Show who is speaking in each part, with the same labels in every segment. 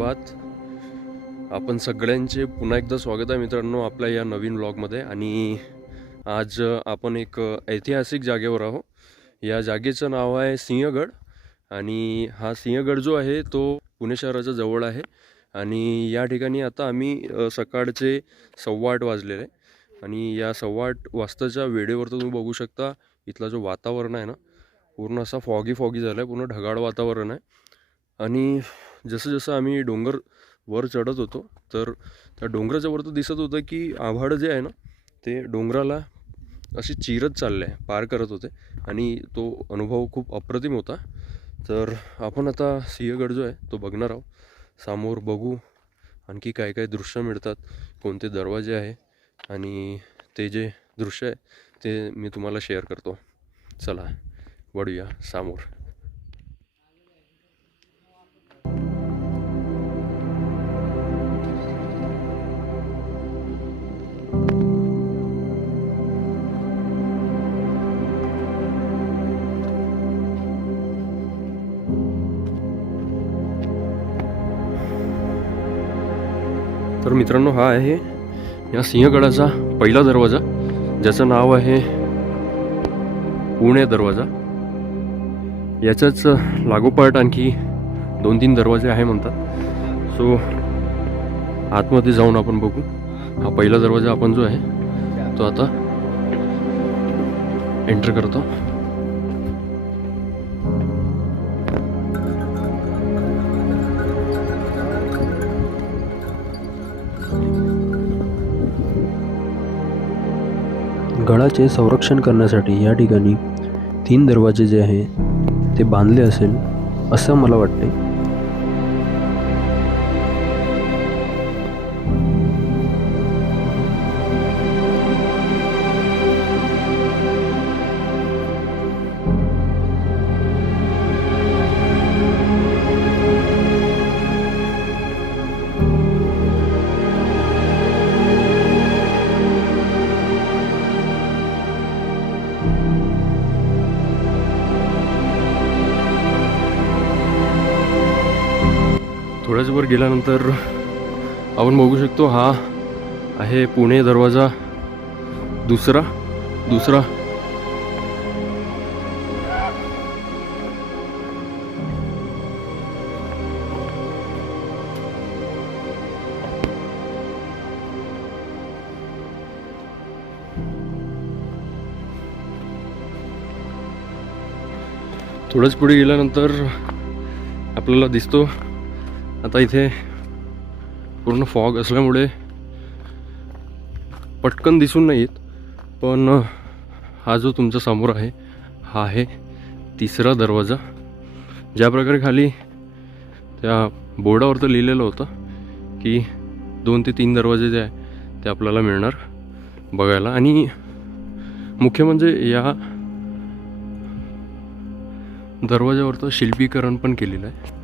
Speaker 1: नमस्कार आपण सगळ्यांचे पुन्हा एकदा स्वागत आहे मित्रांनो आपल्या या नवीन ब्लॉगमध्ये आणि आज आपण एक ऐतिहासिक जागेवर आहो या जागेचं नाव आहे सिंहगड आणि हा सिंहगड जो आहे तो पुणे शहराच्या जवळ आहे आणि या ठिकाणी आता आम्ही सकाळचे सव्वा आठ वाजलेले आहे आणि या सव्वा आठ वाजताच्या वेळेवर तर तुम्ही बघू शकता इथला जो वातावरण आहे ना पूर्ण असा फॉगी फॉगी झाला आहे पूर्ण ढगाळ वातावरण आहे. आणि जसं जसं आम्ही डोंगर वर चढत होतो तर त्या डोंगराच्या वर तर दिसत होतं की आभाळ जे आहे ना ते डोंगराला अशी चिरत चालले आहे पार करत होते आणि तो अनुभव खूप अप्रतिम होता. तर आपण आता सिंहगड जो आहे तो बघणार आहोत. समोर बघू आणखी काय काय दृश्य मिळतात कोणते दरवाजे आहे आणि ते जे दृश्य आहे ते मी तुम्हाला शेअर करतो. चला वळूया समोर. तर मित्रांनो हा आहे या सिंहगडाचा पहिला दरवाजा ज्याचं नाव आहे पुणे दरवाजा. याच्याच लागोपाठ आणखी दोन तीन दरवाजे आहे म्हणतात. सो आतमध्ये जाऊन आपण बघू. हा पहिला दरवाजा आपण जो आहे तो आता एंटर करतो.
Speaker 2: गडाचे संरक्षण करण्यासाठी या ठिकाणी तीन दरवाजे जे आहे ते बांधले असेल असं मला वाटते
Speaker 1: गेल्यानंतर आपण बघू शकतो हा आहे पुणे दरवाजा. दुसरा दुसरा. थोडंच पुढे गेल्यानंतर आपल्याला दिसतो आता इथे पूर्ण फॉग असल्यामुळे पटकन दिसून नाही येत पण हा जो तुमच्यासमोर आहे हा आहे तिसरा दरवाजा. ज्या प्रकारे खाली त्या बोर्डावर तर लिहिलेलं होतं की दोन ते तीन दरवाजे जे आहे ते आपल्याला मिळणार बघायला. आणि मुख्य म्हणजे या दरवाजावर तर शिल्पीकरण पण केलेलं आहे.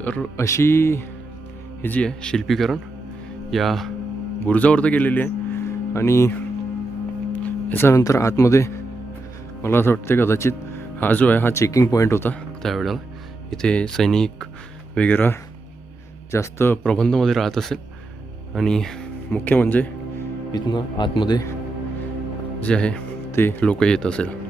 Speaker 1: तर अशी ही जी आहे शिल्पीकरण या बुरुजावर तर केलेली आहे. आणि याच्यानंतर आतमध्ये मला असं वाटतं कदाचित हा जो आहे हा चेकिंग पॉईंट होता त्यावेळेला. इथे सैनिक वगैरे जास्त प्रबंधमध्ये राहत असेल. आणि मुख्य म्हणजे इथनं आतमध्ये जे आहे ते लोक येत असेल.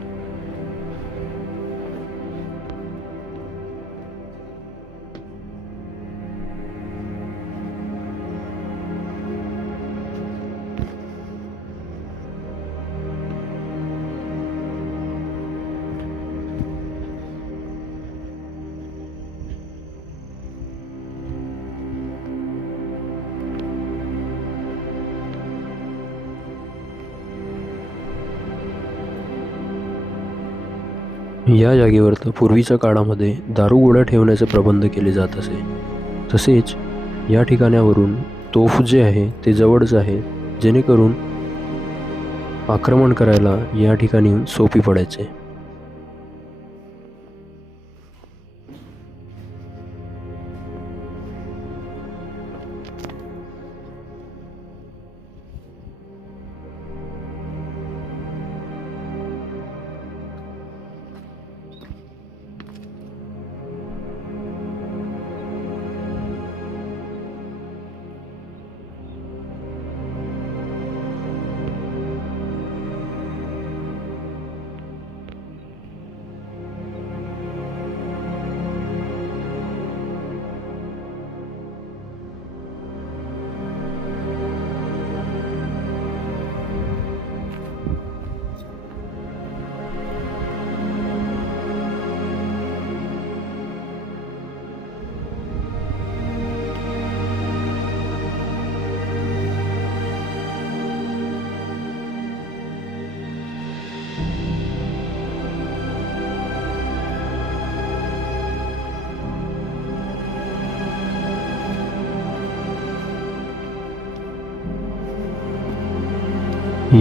Speaker 2: या जागेवर तर पूर्वीच्या काळामध्ये दारुगोळा ठेवण्याचे प्रबंध केले जात असे. तसेच या ठिकाणावरून तोफ जे आहे ते जवळच आहे जेणेकरून आक्रमण करायला या ठिकाणी सोपी पडायचे.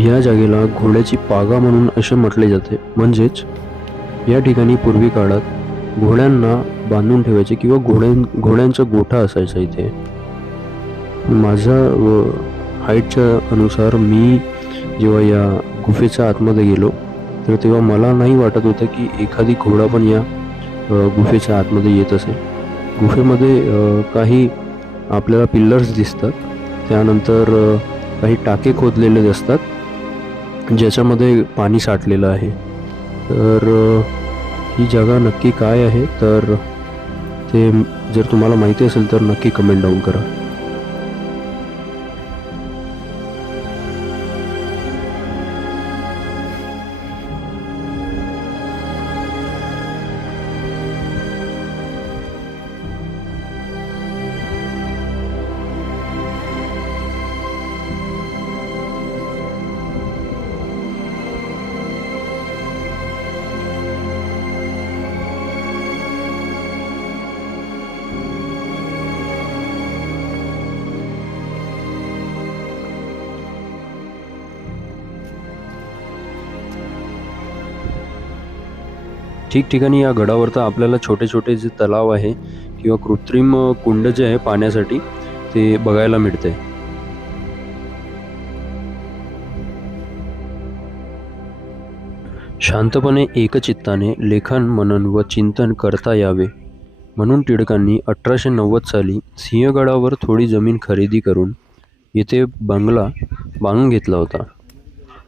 Speaker 2: या जागेला घोड्याची पागा म्हणून असे म्हटले जाते. म्हणजेच या ठिकाणी पूर्वी काळात घोड्यांना बांधून ठेवायचे किंवा घोड्यां घोड्यांचा गोठा असायचा इथे. माझा व हाईटच्या अनुसार मी जेव्हा या गुफेच्या आतमध्ये गेलो तर तेव्हा मला नाही वाटत होतं की एखादी घोडा पण या गुफेच्या आतमध्ये येत असेल. गुफेमध्ये काही आपल्याला पिल्लर्स दिसतात. त्यानंतर काही टाके खोदलेले असतात. ज्याच्यामध्ये पाणी साठलेलं आहे. तर ही जागा नक्की काय आहे? तर ते जर तुम्हाला माहिती असेल तर नक्की कमेंट डाऊन करा. ठिकठिकाणी या गडावर तर आपल्याला छोटे छोटे जे तलाव आहे किंवा कृत्रिम कुंड जे आहे पाण्यासाठी ते बघायला मिळते शांतपणे एकचित्ताने लेखन मनन व चिंतन करता यावे. म्हणून टिळकांनी अठराशे नव्वद साली सिंहगडावर थोडी जमीन खरेदी करून येथे बंगला बांधून घेतला होता.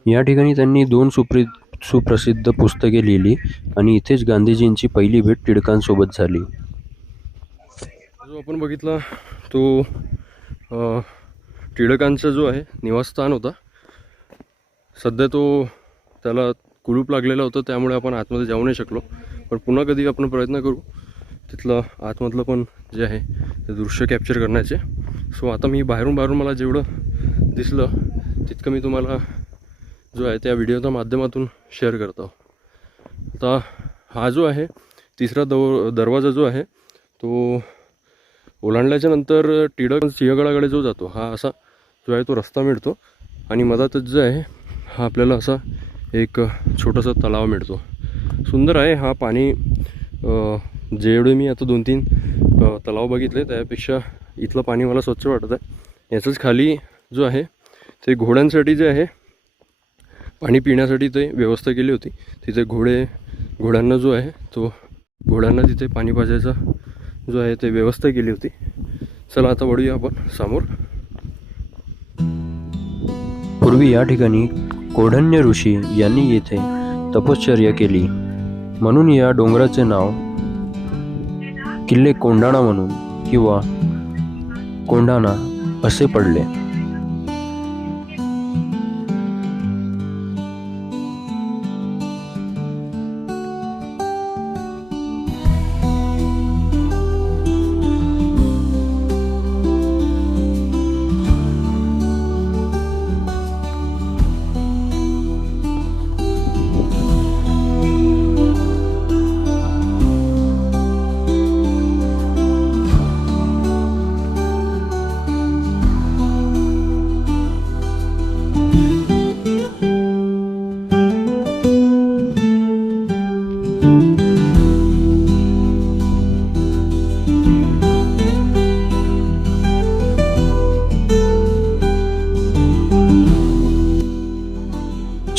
Speaker 2: या ठिकाणी त्यांनी दोन सुप्रित सुप्रसिद्ध पुस्तके लिहिली आणि इथेच गांधीजींची पहिली भेट टिळकांसोबत झाली.
Speaker 1: जो आपण बघितला तो टिळकांचा जो आहे निवासस्थान होता. सध्या तो त्याला कुलूप लागलेला होता त्यामुळे आपण आतमध्ये जाऊ नाही शकलो. पण पुन्हा कधी आपण प्रयत्न करू तिथलं आतमधलं पण जे आहे ते दृश्य कॅप्चर करण्याचे. सो आता मी बाहेरून बाहेरून मला जेवढं दिसलं तितकं मी तुम्हाला जो आहे त्या व्हिडिओच्या माध्यमातून शेअर करतो. आता हा जो आहे तिसरा दव दरवाजा जो आहे तो ओलांडल्याच्या नंतर टिळक सिंहगडाकडे जो जातो हा असा जो आहे तो रस्ता मिळतो. आणि मधातच जो आहे हा आपल्याला असा एक छोटासा तलाव मिळतो. सुंदर आहे हा पाणी. जेवढे मी आता दोन तीन तलाव बघितले त्यापेक्षा इथलं पाणी मला स्वच्छ वाटत आहे. याचंच खाली जो आहे ते घोड्यांसाठी जे आहे पाणी पिण्यासाठी ते व्यवस्था केली होती. तिथे घोडे घोड्यांना जो आहे तो घोड्यांना तिथे पाणी पाजायचा जो आहे ते व्यवस्था केली होती. चला आता वळूया आपण समोर.
Speaker 2: पूर्वी या ठिकाणी कोढन्य ऋषी यांनी येथे तपश्चर्या केली. म्हणून या डोंगराचे नाव किल्ले कोंडाणा म्हणून किंवा कोंढाणा असे पडले.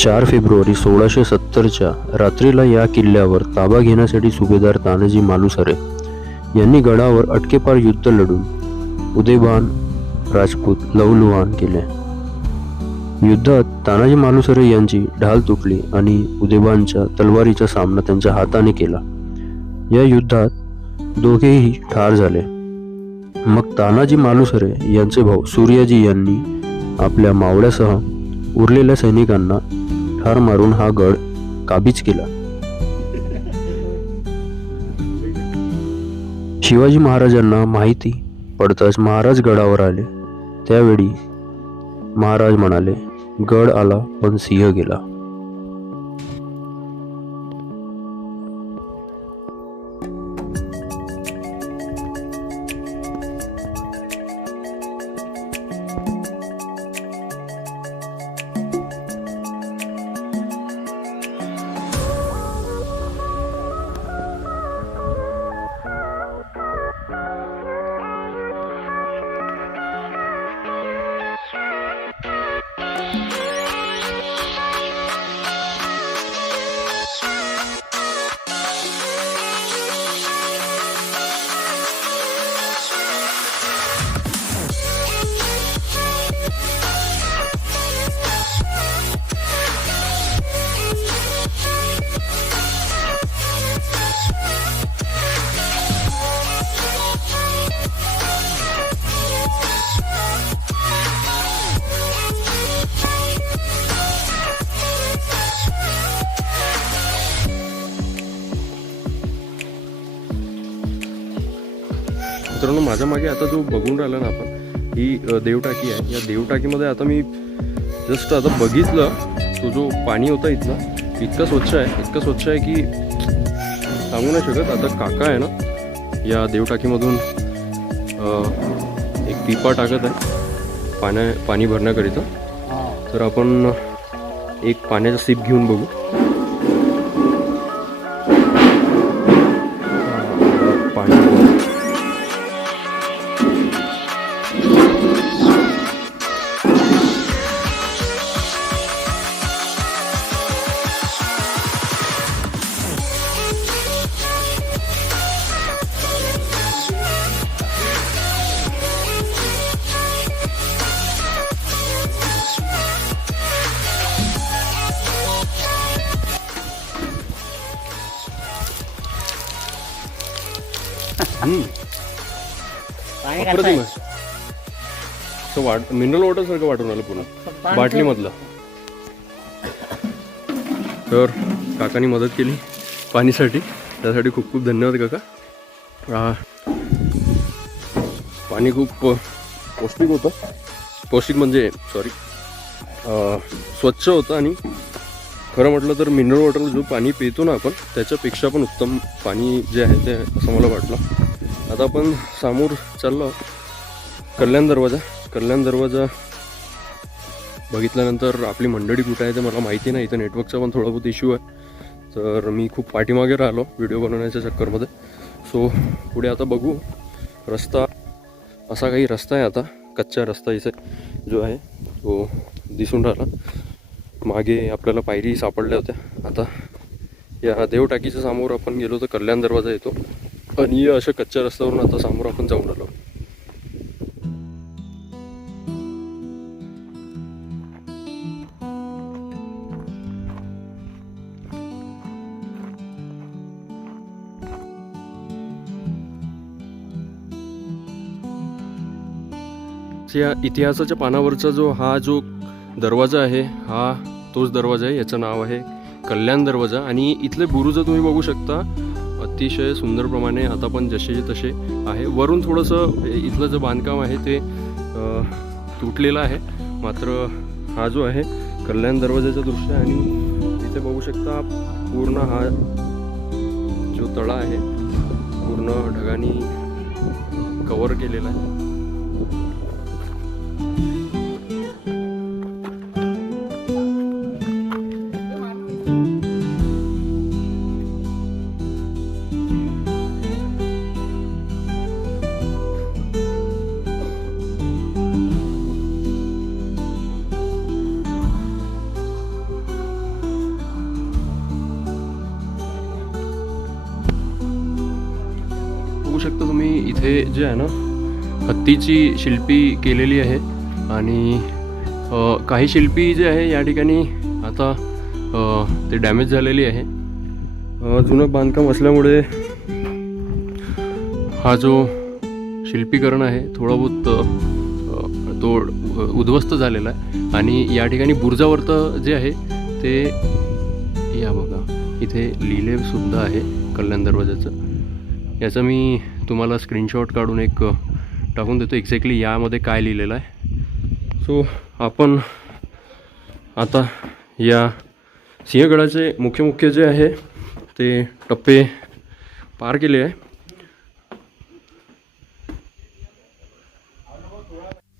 Speaker 2: चार फेब्रुवारी सोळाशे सत्तरच्या रात्रीला या किल्ल्यावर ताबा घेण्यासाठी सुभेदार तानाजी मालुसरे यांनी गडावर अटकेपार युद्ध लढून उदयभान राजपूत लवलुहान केले. युद्धात तानाजी मालुसरे यांची ढाल तुटली आणि उदयभानच्या तलवारीचा सामना त्यांच्या हाताने केला. या युद्धात दोघेही ठार झाले. मग तानाजी मालुसरे यांचे भाऊ सूर्याजी यांनी आपल्या मावळ्यासह उरलेल्या सैनिकांना ठार मारून हा गड काबीज केला. शिवाजी महाराजांना माहिती पडताच महाराज गडावर आले. त्यावेळी महाराज म्हणाले गड आला पण सिंह गेला.
Speaker 1: मित्रांनो मागे आता जो बघून राहिला ना आपण ही देवटाकी आहे. या देवटाकीमध्ये आता मी जस्ट आता बघितलं तो जो पाणी होता इथलं इतकं स्वच्छ आहे इतकं स्वच्छ आहे की सांगू नाही शकत. आता काका आहे ना या देवटाकीमधून एक पिपा टाकत आहे पाण्या पाणी भरण्याकरिता. तर आपण एक पाण्याचा सीप घेऊन बघू. पाणी अप्रतिम
Speaker 3: कसं
Speaker 1: आहे. असं वाट मिनरल वॉटर सारखं वाटून आलं पुन्हा
Speaker 3: आहे?
Speaker 1: बाटलीमधलं. तर काकांनी मदत केली पाणीसाठी. त्यासाठी खूप खूप धन्यवाद काका. आ, पाणी खूप अ, पौष्टिक होतं. पौष्टिक म्हणजे सॉरी स्वच्छ होतं आणि खरं म्हटलं तर मिनरल वॉटर जो पाणी पितो ना आपण त्याच्यापेक्षा पण उत्तम पाणी जे आहे ते असं मला वाटलं. आता आपण समोर चाललो कल्याण दरवाजा. कल्याण दरवाजा बघितल्यानंतर आपली मंडळी कुठे आहे ते मला माहिती नाही. इथं नेटवर्कचा पण थोडा बहुत इश्यू आहे. तर मी खूप पाठीमागे राहिलो व्हिडिओ बनवण्याच्या चक्करमध्ये. सो पुढे आता बघू. रस्ता असा काही रस्ता आहे आता. कच्चा रस्ता इथे जो आहे तो दिसून राहिला. मागे आपल्याला पायरी सापडल्या होत्या. आता या देवटाकीच्या समोर आपण गेलो तर कल्याण दरवाजा येतो. आणि अशा कच्च्या रस्त्यावरून आता समोर आपण जाऊन आलो. या इतिहासाच्या पानावरचा जो हा जो दरवाजा आहे हा तोच दरवाजा आहे याचं नाव आहे कल्याण दरवाजा. आणि इथले बुरुज तुम्ही बघू शकता अतिशय सुंदर प्रमाणे आता पण जसेचे तसे आहे. वरून थोडंसं इथलं जे बांधकाम आहे ते तुटलेलं आहे. मात्र हा जो आहे कल्याण दरवाजाचं दृश्य आणि इथे बघू शकता पूर्ण हा जो तळा आहे पूर्ण ढगांनी कवर केलेला आहे. बघू शकता तुम्ही इथे जे आहे ना हत्तीची शिल्पी केलेली आहे. आणि काही शिल्पी जे आहे या ठिकाणी आता ते डॅमेज झालेली आहे. जुनं बांधकाम असल्यामुळे हा जो शिल्पीकरण आहे थोडा बहुत तो उद्ध्वस्त झालेला आहे. आणि या ठिकाणी बुर्जावर्त जे आहे ते या बघा इथे लिहिले सुद्धा आहे कल्याण दरवाजाचं. याचा मी तुम्हाला स्क्रीनशॉट काढून एक टाकून देतो. एक्झॅक्टली यामध्ये काय लिहिलेलं आहे. सो आपण आता या सिंहगडाचे मुख्य मुख्य जे आहे ते टप्पे पार केले आहे.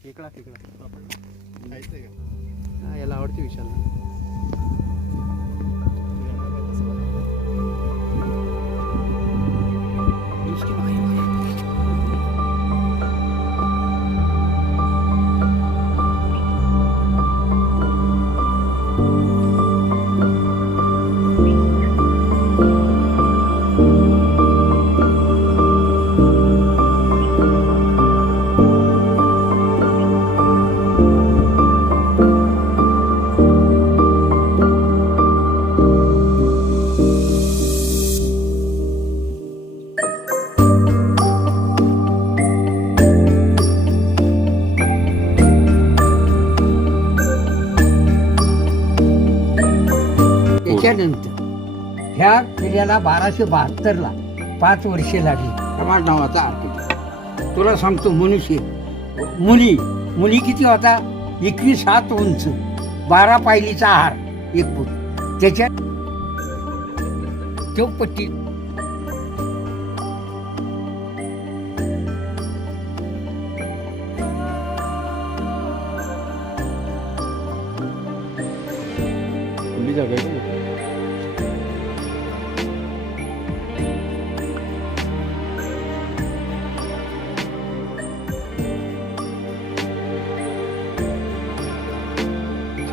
Speaker 3: खेकडा खेकडा याला आवडते विशाल
Speaker 4: आपल्याला बाराशे बहात्तरला पाच वर्षे लागली. समाज नावाचा आर्किटेक्ट तुला सांगतो मनुष्य मुली मुली किती होता? एकवीस सात उंच. बारा पायलीचा आहार एक फूट. त्याच्यात तो पट्टी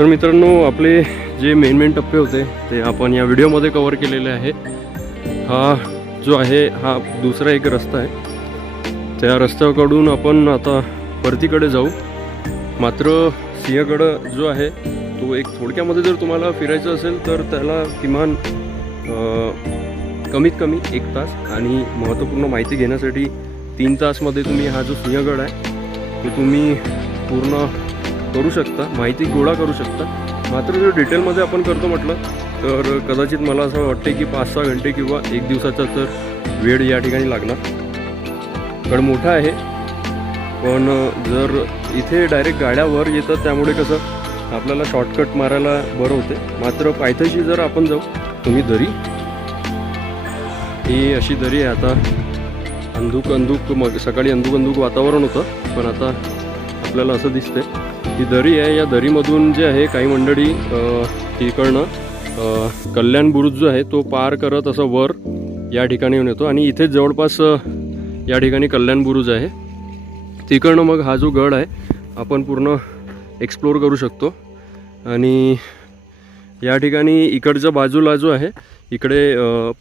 Speaker 1: तर मित्रांनो आपले जे मेन मेन टप्पे होते ते आपण या व्हिडिओमध्ये कवर केलेले आहे हा जो आहे हा दुसरा एक रस्ता आहे. त्या रस्त्याकडून आपण आता परतीकडे जाऊ. मात्र सिंहगड जो आहे तो एक थोडक्यामध्ये जर तुम्हाला फिरायचं असेल तर त्याला किमान कमीत कमी एक तास आणि महत्त्वपूर्ण माहिती घेण्यासाठी तीन तासमध्ये तुम्ही हा जो सिंहगड आहे तो तुम्ही पूर्ण करू शकता माहिती गोळा करू शकता. मात्र जर डिटेलमध्ये आपण करतो म्हटलं तर कदाचित मला असं वाटते की पाच सहा घंटे किंवा एक दिवसाचा तर वेळ या ठिकाणी लागणार. कारण मोठा आहे. पण जर इथे डायरेक्ट गाड्यावर येतात त्यामुळे कसं आपल्याला शॉर्टकट मारायला बरं होते. मात्र पायथ्याशी जर आपण जाऊ तुम्ही दरी. ही अशी दरी आहे. आता अंधुक अंधुक मग सकाळी अंधुक अंधुक वातावरण होतं. पण आता आपल्याला असं दिसतंय. ही दरी आहे. या दरीमधून जे आहे काही मंडळी तिकडनं कल्याण बुरुज जो आहे तो पार करत असं वर या ठिकाणी येऊन येतो. आणि इथेच जवळपास या ठिकाणी कल्याण बुरुज आहे. तिकडनं मग हा जो गड आहे आपण पूर्ण एक्सप्लोअर करू शकतो. आणि या ठिकाणी इकडच्या बाजूला जो आहे इकडे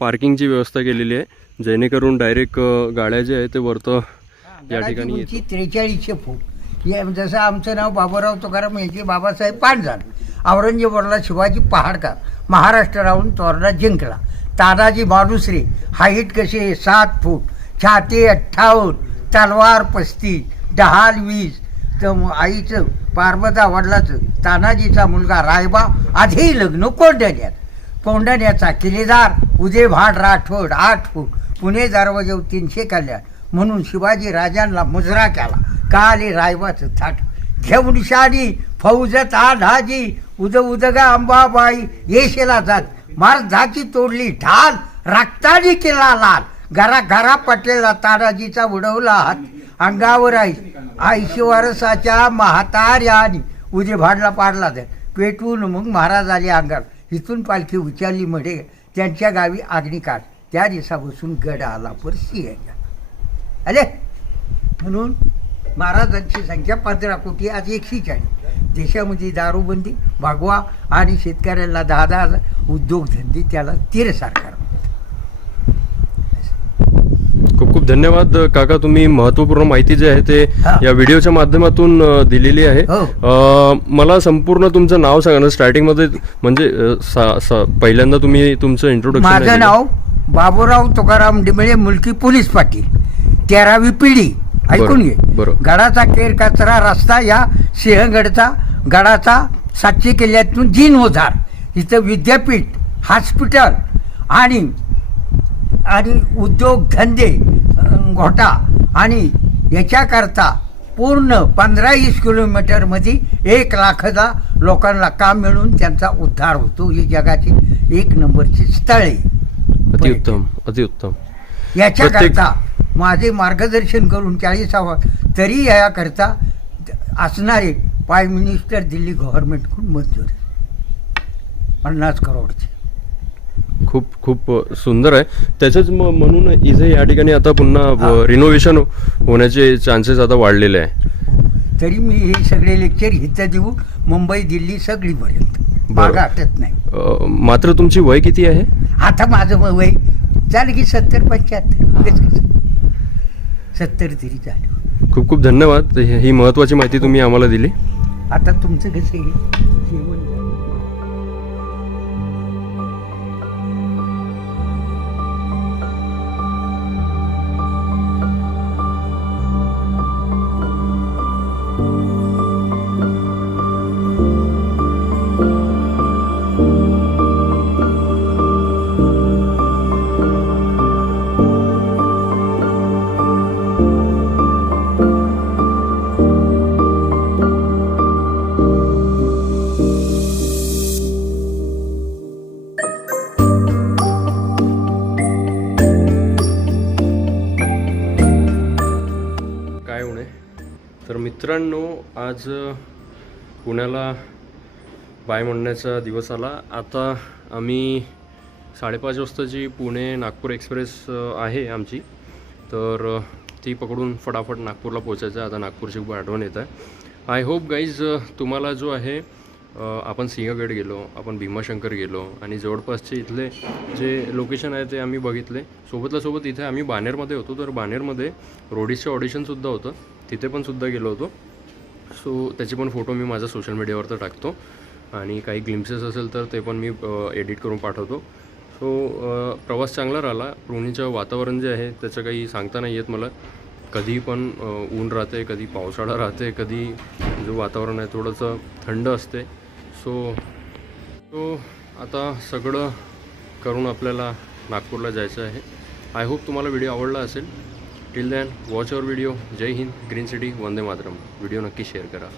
Speaker 1: पार्किंगची व्यवस्था केलेली आहे. जेणेकरून डायरेक्ट गाड्या जे आहे ते वरतं या ठिकाणी
Speaker 4: त्रेचाळीसशे फूट. हे जसं आमचं नाव बाबूराव तुकाराम यांची बाबासाहेब पाटजान औरंगजेबवरला शिवाजी पहाडकर. महाराष्ट्र राहून तोरणा जिंकला. तानाजी मालुसरे हाईट कसे सात फूट. छाती अठ्ठावन्न. तलवार पस्तीस. डहाल वीस. तर मग आईचं पार्वता वडिलाचं तानाजीचा मुलगा रायबा आधी लग्न कोंडण्यात कोंढण्याचा किल्लेदार उदय भाड राठोड आठ फूट. पुणे दरवाजेव तीनशे कल्याण. म्हणून शिवाजी राजांना मुजरा केला. काले रायबाचं थाट. घेऊन शाडी फौजत आधाजी उद उदगा अंबाबाई येशेला जात. मारधाची तोडली ढाल रक्तानी केला लाल. घरा घरा पटलेला ताराजीचा उडवला हात. अंगावर आई आईशी वर्षाच्या म्हाताऱ्यानी उदे भाडला पाडला तर. पेटवून मग महाराज आले अंगावर. इथून पालखी उचलली म्हणे. त्यांच्या गावी अग्निकाठ त्या दिवसापासून गड आला परसी आहे. आले? म्हणून महाराजांची संख्या पंधरा कोटी आज एकशे चाळीस देशामध्ये दारूबंदी भागवा आणि शेतकऱ्याला दहा दहा हजार उद्योगधंदे त्याला तिरसार करा
Speaker 1: खूप खूप धन्यवाद काका. तुम्ही महत्त्वपूर्ण माहिती जी आहे ते. या व्हिडिओच्या माध्यमातून दिलेली आहे.
Speaker 4: हो.
Speaker 1: मला संपूर्ण तुमचं नाव सांगा ना. स्टार्टिंगमध्ये म्हणजे अ, सा- सा- पहिल्यांदा तुम्ही तुमचं इंट्रोडक्शन
Speaker 4: माझं नाव बाबूराव तुकाराम डिमळे मुलकी पोलीस पाटील. तेरावी पिढी. ऐकून घे.
Speaker 1: बरोबर.
Speaker 4: गडाचा केर कचरा रस्ता या सिंहगडचा गडाचा सातशे किल्ल्यातून जीर्णोद्धार इथं विद्यापीठ हॉस्पिटल आणि आणि उद्योग धंदे अं, घोटा आणि याच्याकरता पूर्ण पंधरा वीस किलोमीटरमध्ये एक लाखाचा लोकांना काम मिळून त्यांचा उद्धार होतो. ही जगाची एक नंबरची स्थळे.
Speaker 1: अतिउत्तम अतिउत्तम.
Speaker 4: याच्याकरता माझे मार्गदर्शन करून चाळीसावा तरी याकरता असणारे प्राईम मिनिस्टर दिल्ली गव्हर्नमेंटकडून मंजुरी पन्नास करोडची.
Speaker 1: खूप खूप सुंदर आहे. त्याच्याच म- म्हणून इथे या ठिकाणी आता पुन्हा. रिनोव्हेशन होण्याचे चान्सेस आता वाढलेले आहे.
Speaker 4: तरी मी हे सगळे लेक्चर इथं देऊ. मुंबई दिल्ली सगळीपर्यंत. मागं हटत नाही.
Speaker 1: मात्र तुमची वय किती आहे?
Speaker 4: आता माझं वय झालं की सत्तर पंच्याहत्तर. सत्तर तरी झालं.
Speaker 1: खूप खूप धन्यवाद. ही ही महत्त्वाची माहिती तुम्ही आम्हाला दिली.
Speaker 4: आता तुमचं कसं आहे?
Speaker 1: आज पुण्याला बाय म्हणण्याचा दिवस आला. आता आम्ही साडेपाच वाजताची पुणे नागपूर एक्सप्रेस आहे आमची. तर ती पकडून फटाफट नागपूरला पोचायचं आहे. आता नागपूरची खूप आठवण येत आहे. आय होप गाईज तुम्हाला जो आहे आपण सिंहगड गेलो आपण भीमाशंकर गेलो आणि जवळपासचे इथले जे लोकेशन आहे ते आम्ही बघितले. सोबतला सोबत इथे आम्ही बानेरमध्ये होतो. तर बानेरमध्ये रोडीजचं ऑडिशनसुद्धा होतं. तिथे पण सुद्धा गेलो होतो. सो त्याचे पण फोटो मी माझ्या सोशल मीडियावर तर टाकतो. आणि काही ग्लिम्सेस असेल तर ते पण मी एडिट करून पाठवतो. सो प्रवास चांगला राहिला. पुणेचं वातावरण जे आहे त्याचं काही सांगता नाही येत मला. कधी पण ऊन राहते कधी पावसाळा राहते कधी जो वातावरण आहे थोडंसं थंड असते. सो सो आता सगळं करून आपल्याला नागपूरला जायचं आहे. आय होप तुम्हाला व्हिडिओ आवडला असेल. Till then watch our video Jai Hind green city वंदे मातरम व्हिडिओ नक्की शेअर करा